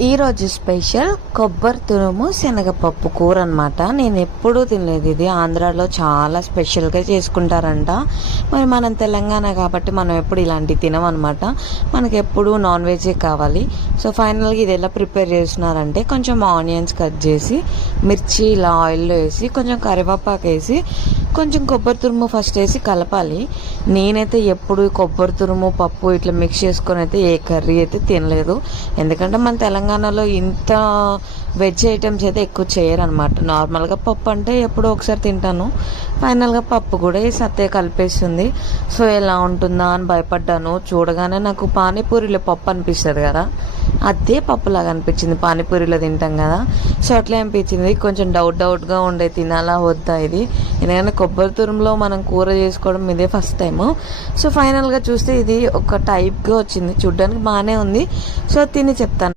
ఈరోజు స్పెషల్ కొబ్బరి తురుము శనగపప్పు కూర అనమాట నేను ఎప్పుడూ తినలేదు ఇది. ఆంధ్రాలో చాలా స్పెషల్గా చేసుకుంటారంట. మరి మనం తెలంగాణ కాబట్టి మనం ఎప్పుడు ఇలాంటివి తినమనమాట మనకి ఎప్పుడు నాన్ వెజే కావాలి. సో ఫైనల్గా ఇది ఎలా ప్రిపేర్ చేస్తున్నారంటే కొంచెం ఆనియన్స్ కట్ చేసి మిర్చి ఇలా ఆయిల్లో వేసి కొంచెం కరివేపాకు వేసి కొంచెం కొబ్బరి తురుము ఫస్ట్ వేసి కలపాలి. నేనైతే ఎప్పుడు కొబ్బరి తురుము పప్పు ఇట్లా మిక్స్ చేసుకొని అయితే ఏ కర్రీ అయితే తినలేదు. ఎందుకంటే మన తెలంగాణలో ఇంత వెజ్ ఐటమ్స్ అయితే ఎక్కువ చేయరు అనమాట నార్మల్గా పప్పు అంటే ఎప్పుడో ఒకసారి తింటాను. ఫైనల్గా పప్పు కూడా ఈ సత్తే కలిపేస్తుంది. సో ఎలా ఉంటుందా అని భయపడ్డాను. చూడగానే నాకు పానీపూరిలో పప్పు అనిపిస్తుంది కదా. అదే పప్పులాగా అనిపించింది. పానీపూరిలో తింటాం కదా. సో అట్లా అనిపించింది. కొంచెం డౌట్ డౌట్గా ఉండే తినాలా వద్దా ఇది. ఎందుకంటే కొబ్బరి తురుములో మనం కూర చేసుకోవడం ఇదే ఫస్ట్ టైము. సో ఫైనల్గా చూస్తే ఇది ఒక టైప్గా వచ్చింది. చూడ్డానికి బాగానే ఉంది. సో తిని చెప్తాను.